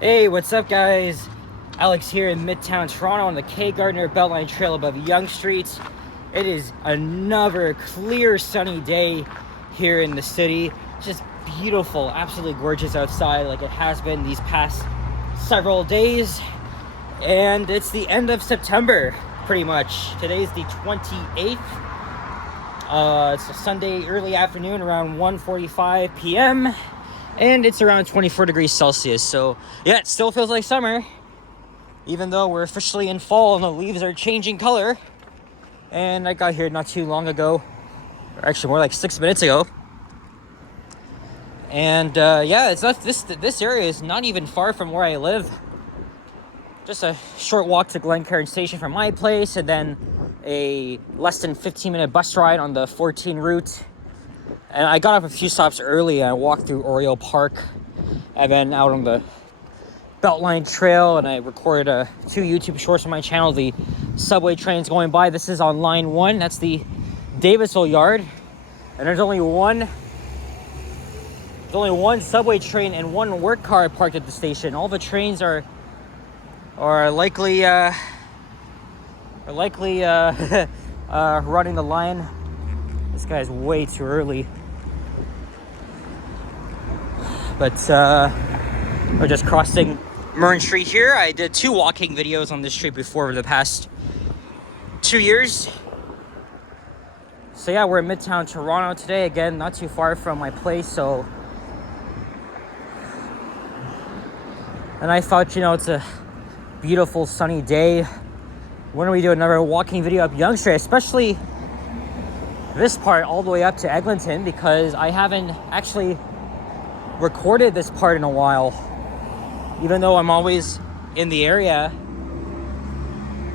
Hey, what's up, guys? Alex here in Midtown Toronto on the K Gardner Beltline Trail above Yonge Street. It is another clear, sunny day here in the city. Just beautiful, absolutely gorgeous outside, like it has been these past several days. And it's the end of September, pretty much. Today's the 28th. It's a Sunday early afternoon, around 1:45 p.m. And it's around 24 degrees Celsius. So yeah, it still feels like summer, even though we're officially in fall and the leaves are changing color. And I got here not too long ago, or actually more like 6 minutes ago. And yeah, it's not this area is not even far from where I live. Just a short walk to Glencairn Station from my place, and then a less than 15-minute bus ride on the 14 route. And I got off a few stops early. I walked through Oriole Park and then out on the Beltline Trail, and I recorded 2 YouTube shorts on my channel. The subway trains going by. This is on line 1. That's the Davisville yard. And there's only one subway train and one work car parked at the station. All the trains are likely running the line. This guy's way too early. But we're just crossing Murn Street here. I did 2 walking videos on this street before for the past 2 years. So yeah, we're in Midtown Toronto today. Again, not too far from my place. And I thought, it's a beautiful sunny day. When do we do another walking video up Yonge Street? Especially this part all the way up to Eglinton, because I haven't actually recorded this part in a while. Even though I'm always in the area,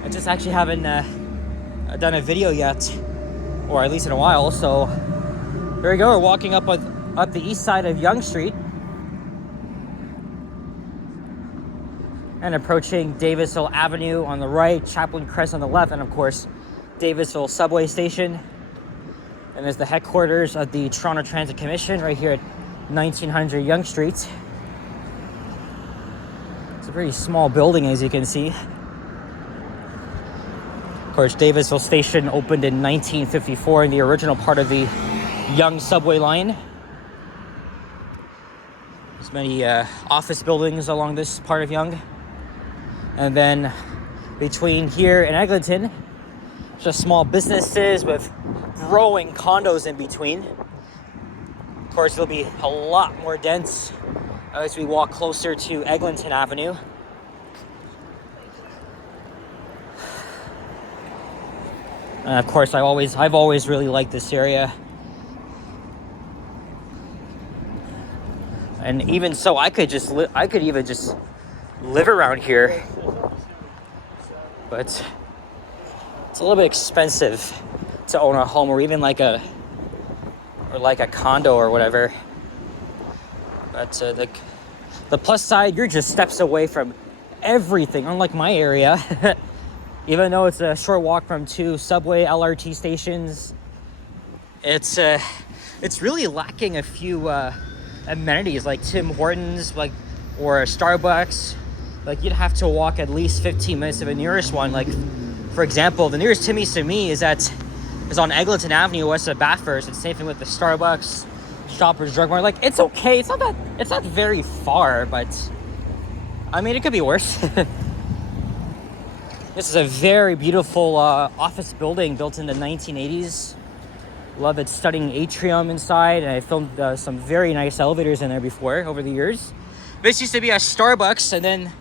I just actually haven't done a video yet, or at least in a while. So there we go. We're walking up the east side of Yonge Street and approaching Davisville Avenue on the right, Chaplain Crest on the left, and of course Davisville subway station. And there's the headquarters of the Toronto Transit Commission right here at 1900 Yonge Street. It's a pretty small building, as you can see. Of course, Davisville Station opened in 1954 in the original part of the Yonge subway line. There's many office buildings along this part of Yonge. And then between here and Eglinton, just small businesses with growing condos in between. Of course, it'll be a lot more dense as we walk closer to Eglinton Avenue. And of course, I've always really liked this area. And even so, I could even just live around here. But it's a little bit expensive to own a home, or even like a condo or whatever. But the plus side, you're just steps away from everything, unlike my area. Even though it's a short walk from 2 subway LRT stations, it's really lacking a few amenities like Tim Hortons, or Starbucks. You'd have to walk at least 15 minutes to the nearest one. For example, the nearest Timmy's to me is on Eglinton Avenue, west of Bathurst. It's the same thing with the Starbucks, Shoppers Drug Mart. It's okay. It's not very far, but I mean, it could be worse. This is a very beautiful office building built in the 1980s. Love its stunning atrium inside, and I filmed some very nice elevators in there before over the years. This used to be a Starbucks, and then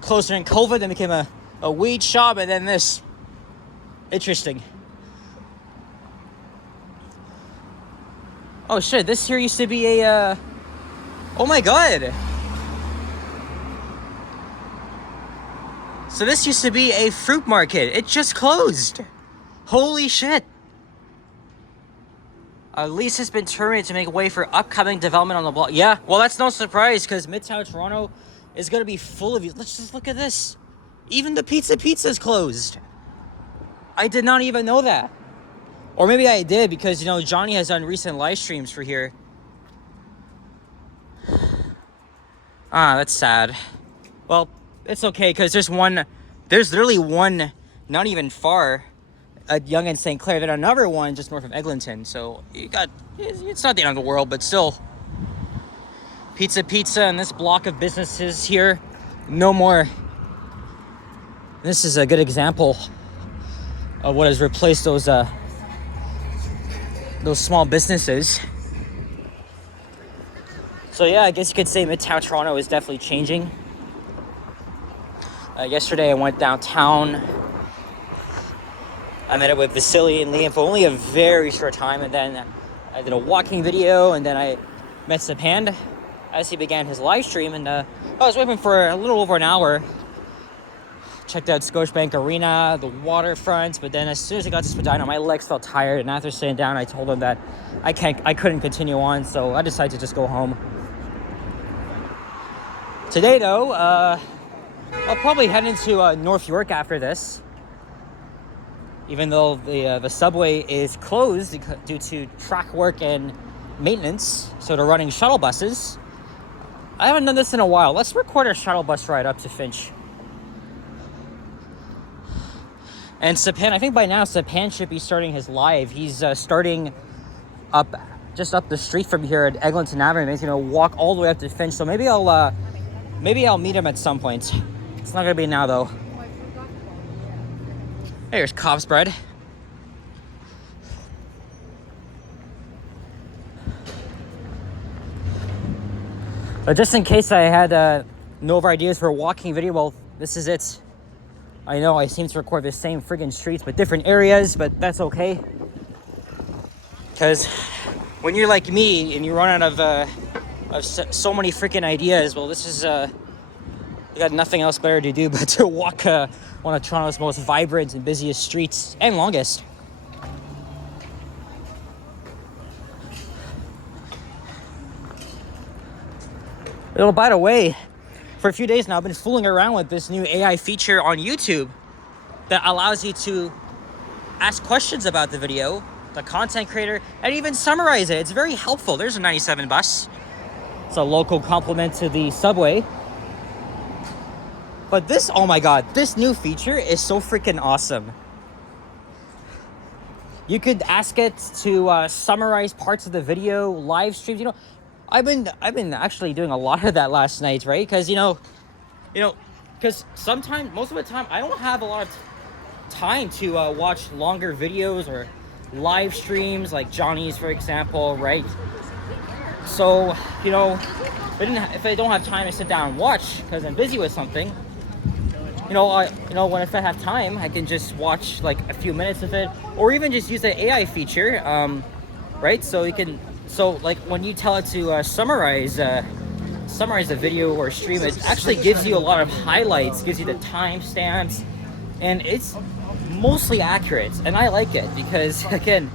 closed during COVID, then became a weed shop, and then this. Interesting. Oh shit, this here used to be a oh my god. So this used to be a fruit market. It just closed. Holy shit. A lease has been terminated to make way for upcoming development on the block. Yeah, well, that's no surprise, because Midtown Toronto is going to be full of you. Let's just look at this. Even the pizza is closed. I did not even know that. Or maybe I did, because, Johnny has done recent live streams for here. Ah, that's sad. Well, it's okay because there's literally one, not even far, at Yonge and St. Clair, then another one just north of Eglinton. So it's not the end of the world, but still, pizza, and this block of businesses here, no more. This is a good example of what has replaced those small businesses. So yeah, I guess you could say Midtown Toronto is definitely changing. Yesterday I went downtown. I met up with Vasily and Liam for only a very short time, and then I did a walking video, and then I met Sapan as he began his live stream, and I was with him for a little over an hour. Checked out Scotiabank Arena, the waterfront, but then as soon as I got to Spadina, my legs felt tired, and after sitting down, I told him that I couldn't continue on, so I decided to just go home. Today, though, I'll probably head into North York after this, even though the subway is closed due to track work and maintenance, so they're running shuttle buses. I haven't done this in a while. Let's record a shuttle bus ride up to Finch. And Sapan, I think by now Sapan should be starting his live. He's starting just up the street from here at Eglinton Avenue. He's gonna walk all the way up to Finch. So maybe I'll meet him at some point. It's not gonna be now though. There's Cobb's bread. But just in case I had no other ideas for a walking video, well, this is it. I know I seem to record the same friggin' streets but different areas, but that's okay. Because when you're like me and you run out of so many freaking ideas, well, this is you got nothing else better to do but to walk one of Toronto's most vibrant and busiest streets and longest. Oh, by the way, for a few days now, I've been fooling around with this new AI feature on YouTube that allows you to ask questions about the video, the content creator, and even summarize it. It's very helpful. There's a 97 bus. It's a local compliment to the subway. But this, oh my god, this new feature is so freaking awesome. You could ask it to summarize parts of the video, live streams. You know, I've been actually doing a lot of that last night, right? Because because sometimes, most of the time, I don't have a lot of time to watch longer videos or live streams like Johnny's, for example, right? So if I don't have time to sit down and watch because I'm busy with something, if I have time, I can just watch like a few minutes of it, or even just use the AI feature, right? So like when you tell it to summarize the video or stream, it actually gives you a lot of highlights, gives you the timestamps, and it's mostly accurate. And I like it because, again,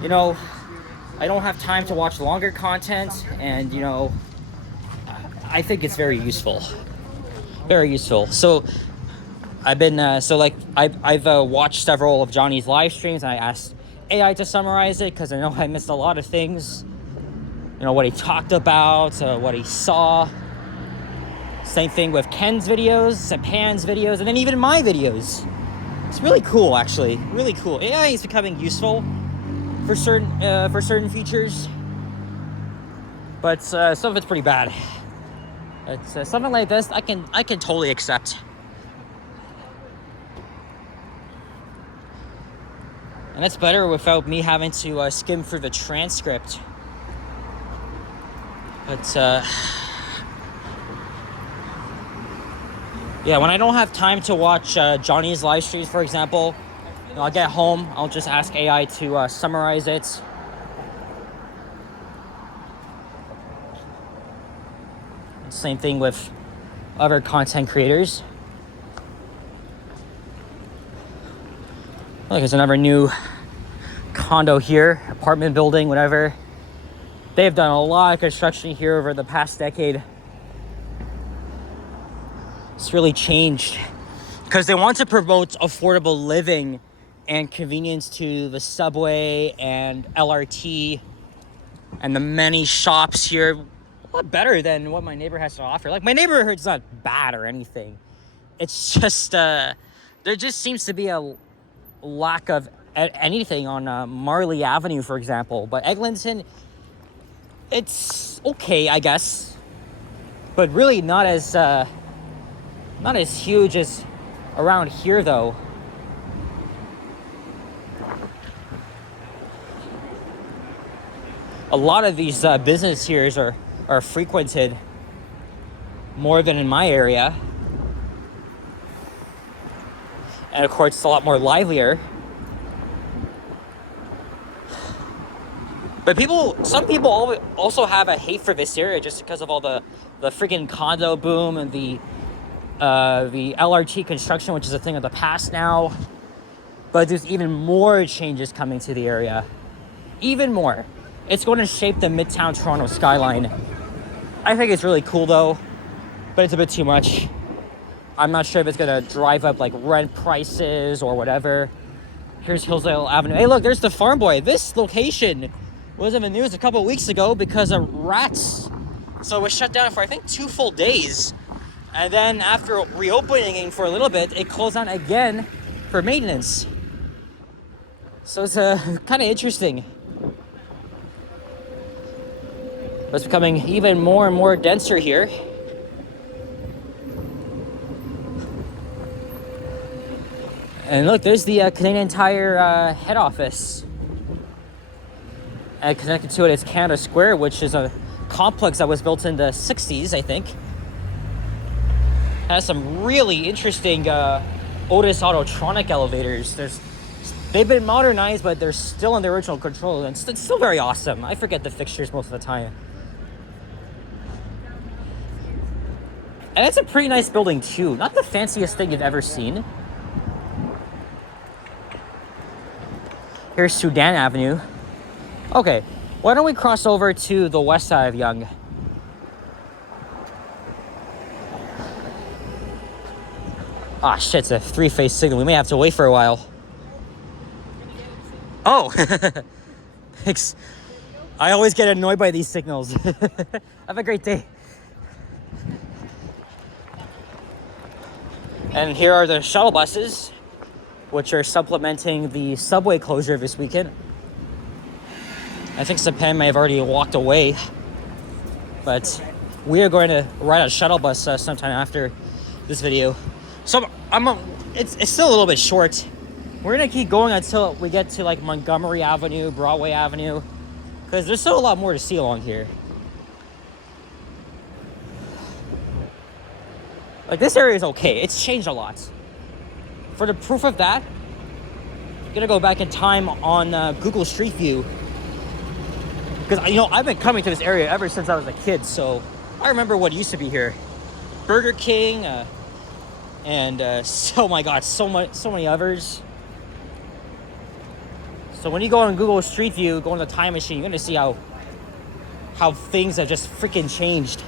I don't have time to watch longer content, and I think it's very useful. Very useful. So I've been I've watched several of Johnny's live streams, and I asked AI to summarize it because I know I missed a lot of things. What he talked about, what he saw. Same thing with Ken's videos, Sapan's videos, and then even my videos. It's really cool, actually. Really cool. AI is becoming useful for certain features, but some of it's pretty bad. It's something like this I can totally accept. And it's better without me having to skim through the transcript. But yeah, when I don't have time to watch Johnny's live streams, for example, I'll get home, I'll just ask AI to summarize it. Same thing with other content creators. Look, there's another new condo here, apartment building, whatever. They've done a lot of construction here over the past decade. It's really changed because they want to promote affordable living and convenience to the subway and LRT and the many shops here. a lot better than what my neighbor has to offer. Like, my neighborhood's not bad or anything. It's just, there just seems to be a lack of anything on Marley Avenue, for example. But Eglinton, it's okay, I guess. But really not as huge as around here, though. A lot of these business here are frequented more than in my area. And of course, it's a lot more livelier. But some people also have a hate for this area just because of all the freaking condo boom and the LRT construction, which is a thing of the past now. But there's even more changes coming to the area. Even more. It's going to shape the Midtown Toronto skyline. I think it's really cool though, but it's a bit too much. I'm not sure if it's going to drive up like rent prices or whatever. Here's Hillsdale Avenue. Hey, look, there's the Farm Boy. This location was in the news a couple of weeks ago because of rats. So it was shut down for, I think, 2 full days. And then after reopening for a little bit, it closed down again for maintenance. So it's kind of interesting. It's becoming even more and more denser here. And look, there's the Canadian Tire head office. And connected to it is Canada Square, which is a complex that was built in the 60s, I think. Has some really interesting Otis Autotronic elevators. They've been modernized, but they're still in the original control. And it's still very awesome. I forget the fixtures most of the time. And it's a pretty nice building too. Not the fanciest thing you've ever seen. Here's Sudan Avenue. Okay, why don't we cross over to the west side of Yonge? Ah, shit, it's a 3-phase signal. We may have to wait for a while. Oh! Thanks. I always get annoyed by these signals. Have a great day. And here are the shuttle buses, which are supplementing the subway closure this weekend. I think Sapan may have already walked away, but we are going to ride a shuttle bus sometime after this video. So it's still a little bit short. We're gonna keep going until we get to like Montgomery Avenue, Broadway Avenue, because there's still a lot more to see along here. Like, this area is okay. It's changed a lot. For the proof of that, I'm gonna go back in time on Google Street View. Because, you know, I've been coming to this area ever since I was a kid, so I remember what used to be here. Burger King, and oh my god, so many others. So when you go on Google Street View, go on the time machine, you're gonna see how things have just freaking changed.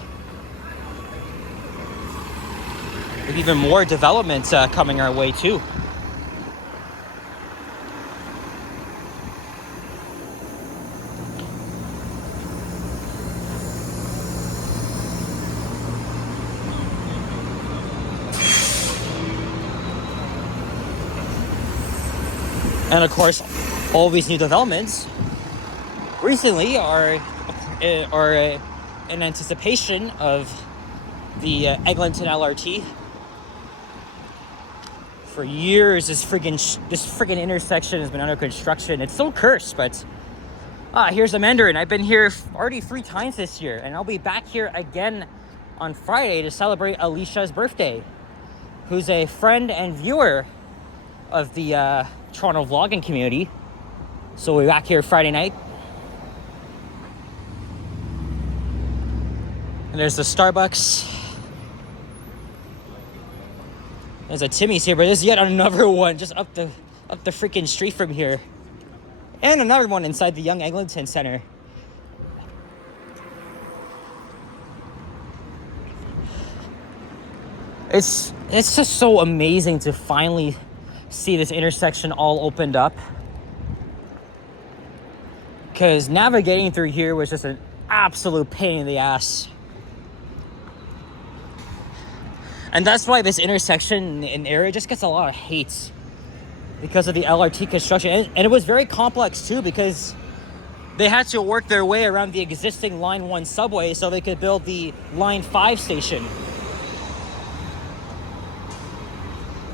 With even more development coming our way too. And of course, all these new developments recently are in anticipation of the Eglinton LRT. For years, this friggin' intersection has been under construction. It's so cursed, but here's the Mandarin. I've been here already 3 times this year, and I'll be back here again on Friday to celebrate Alicia's birthday, who's a friend and viewer of the Toronto vlogging community. So we'll be back here Friday night. And there's the Starbucks. There's a Timmy's here, but there's yet another one just up the freaking street from here. And another one inside the Yonge Eglinton Center. It's just so amazing to finally see this intersection all opened up. Because navigating through here was just an absolute pain in the ass. And that's why this intersection and area just gets a lot of hate because of the LRT construction. And it was very complex too, because they had to work their way around the existing Line 1 subway so they could build the Line 5 station.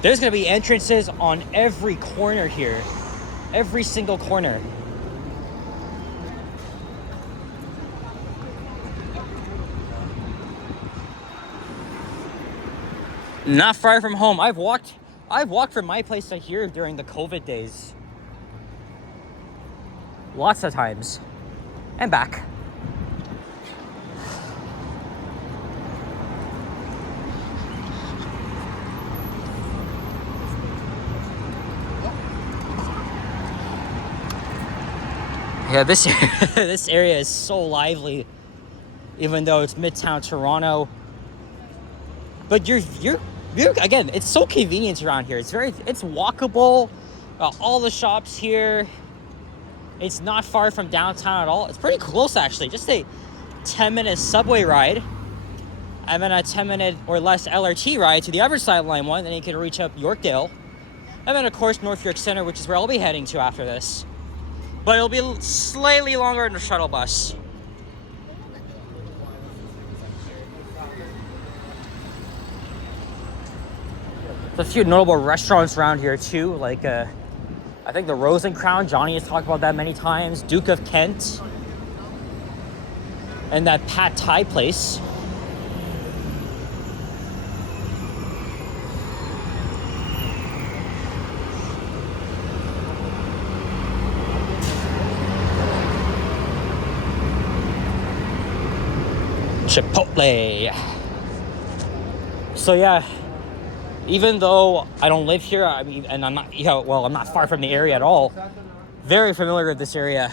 There's going to be entrances on every corner here. Every single corner. Not far from home. I've walked from my place to here during the COVID days. Lots of times. And back. Yeah, this this area is so lively, even though it's Midtown Toronto. But you're again, it's so convenient around here. It's walkable. All the shops here. It's not far from downtown at all. It's pretty close actually. Just a 10-minute subway ride, and then a 10-minute or less LRT ride to the other side of Line 1. Then you can reach up Yorkdale, and then of course North York Center, which is where I'll be heading to after this. But it'll be slightly longer in the shuttle bus. There's a few notable restaurants around here too, like I think the Rose and Crown. Johnny has talked about that many times. Duke of Kent. And that Pad Thai place. Chipotle. So yeah, even though I don't live here, I mean, and I'm not, I'm not far from the area at all. Very familiar with this area.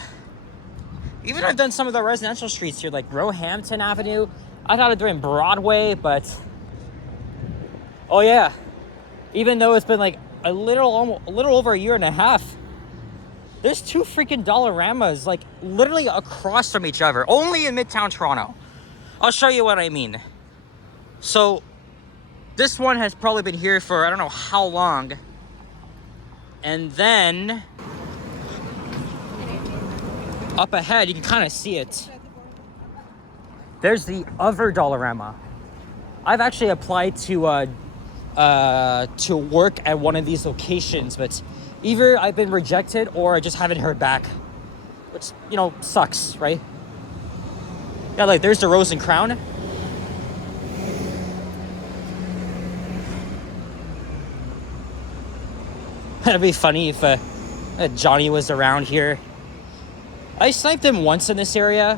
Even I've done some of the residential streets here, like Roehampton Avenue. I thought of doing Broadway, but oh yeah, even though it's been like a little over a year and a half, there's two freaking Dollaramas like literally across from each other, only in Midtown Toronto. I'll show you what I mean. So this one has probably been here for I don't know how long. And then up ahead, you can kind of see it. There's the other Dollarama. I've actually applied to work at one of these locations, but either I've been rejected or I just haven't heard back, which, sucks, right? Yeah, like there's the Rose and Crown. It'd be funny if Johnny was around here. I sniped him once in this area.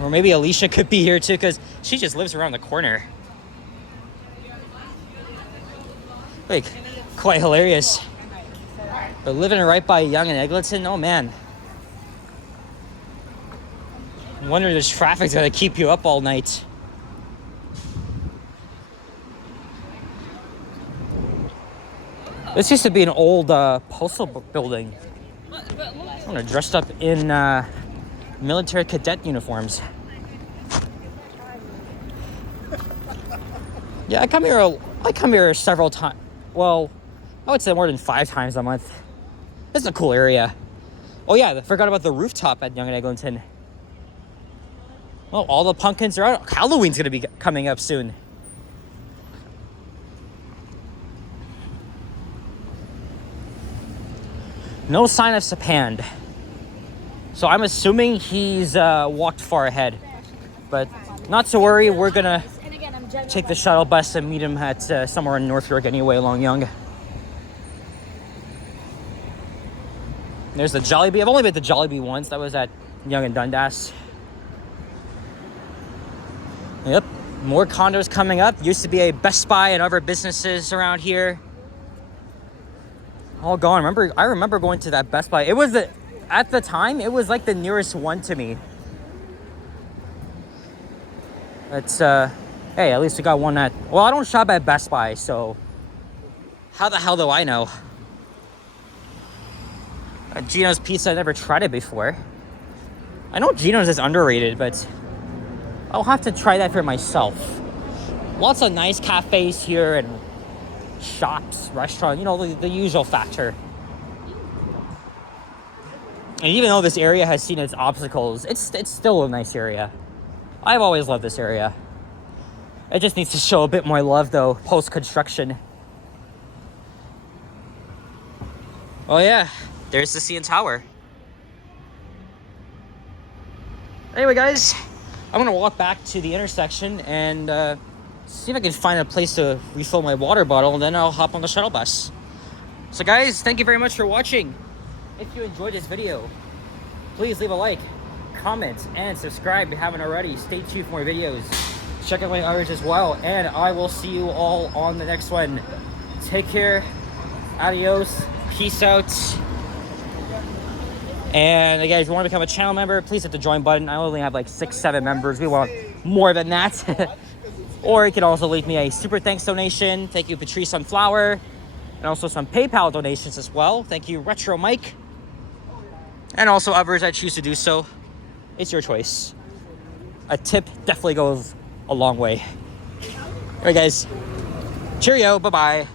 Or maybe Alicia could be here too, because she just lives around the corner. Like, quite hilarious. But living right by Yonge and Eglinton, oh man. I wonder if there's traffic's gonna keep you up all night. This used to be an old postal building. I'm dressed up in military cadet uniforms. Yeah, I come here several times. Well, I would say more than 5 times a month. This is a cool area. Oh yeah, I forgot about the rooftop at Yonge and Eglinton. Well, all the pumpkins are out. Halloween's gonna be coming up soon. No sign of Sapand. So I'm assuming he's walked far ahead. But not to worry, we're gonna take the shuttle bus and meet him at somewhere in North York anyway, along Yonge. There's the Jollibee. I've only been to Jollibee once. That was at Yonge and Dundas. Yep, more condos coming up. Used to be a Best Buy and other businesses around here. All gone. I remember going to that Best Buy. It was at the time, it was like the nearest one to me. It's hey, at least we got one at, well, I don't shop at Best Buy, so how the hell do I know? Gino's Pizza, I never tried it before. I know Gino's is underrated, but I'll have to try that for myself. Lots of nice cafes here and shops, restaurants, you know, the usual factor. And even though this area has seen its obstacles, it's still a nice area. I've always loved this area. It just needs to show a bit more love, though, post-construction. Oh yeah, there's the CN Tower. Anyway, guys, I'm gonna walk back to the intersection and see if I can find a place to refill my water bottle, and then I'll hop on the shuttle bus. So guys, thank you very much for watching. If you enjoyed this video, please leave a like, comment, and subscribe if you haven't already. Stay tuned for more videos. Check out my others as well, and I will see you all on the next one. Take care. Adios. Peace out. And guys, if you want to become a channel member, please hit the join button. I only have like 6-7 members. We want more than that. Or you can also leave me a super thanks donation. Thank you, Patrice Sunflower. And also some PayPal donations as well. Thank you, Retro Mike. And also others that choose to do so. It's your choice. A tip definitely goes a long way. Alright guys, cheerio, bye-bye.